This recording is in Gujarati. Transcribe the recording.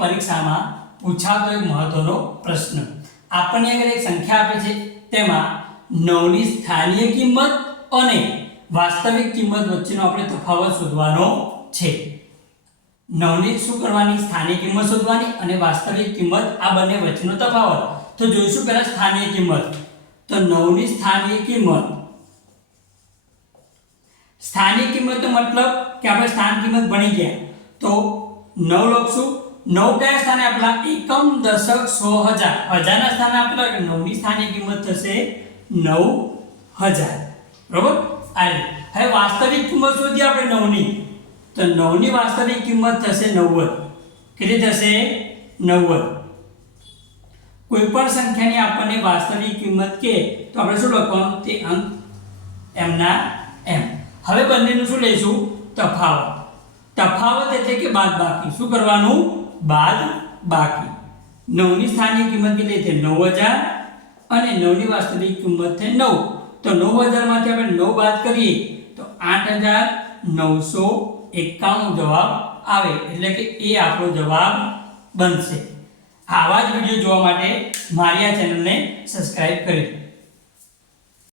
પરીક્ષામાં પૂછાતો એક મહત્વનો પ્રશ્ન. આપણને અગર એક સંખ્યા આપે છે તેમાં 9 ની સ્થાનીય કિંમત અને વાસ્તવિક કિંમત વચ્ચેનો આપણે તફાવત શોધવાનો છે. 9 ની શું કરવાની? સ્થાનીય કિંમત શોધવાની અને વાસ્તવિક કિંમત, આ બંને વચ્ચેનો તફાવત. તો જોઈશું પહેલા સ્થાનીય કિંમત. તો 9 ની સ્થાનીય કિંમત, સ્થાનિક કિંમતનો મતલબ કે આપણે સ્થાન કિંમત ભણી ગયા તો 9 લખશું. 9 કયા સ્થાને આપેલા? એકમ, દશક, સો, હજાર. હજારના સ્થાને આપેલા એટલે 9 ની સ્થાનિક કિંમત થશે 9000. બરોબર? આ હવે વાસ્તવિક કિંમત શોધી આપણે 9 ની. તો 9 ની વાસ્તવિક કિંમત થશે 90. કેટલી થશે? 90. કોઈ પણ સંખ્યાની આપણને વાસ્તવિક કિંમત કે તો આપણે શું લખવાનું? તે અંક એમના એમ. હવે બંનેનું શું લઈશું? તફાવત. તફાવત એટલે કે બાદબાકી. શું કરવાનું? બાદબાકી. 9 ની સ્થાનિક કિંમત કેટલી છે? 9000 અને 9 ની વાસ્તવિક કિંમત છે 9. તો 9000 માંથી આપણે 9 બાદ કરીએ તો 8991 જવાબ આવે. એટલે કે એ આપણો જવાબ બનશે. આવા જ વિડિયો જોવા માટે મારી આ ચેનલને સબસ્ક્રાઇબ કરી.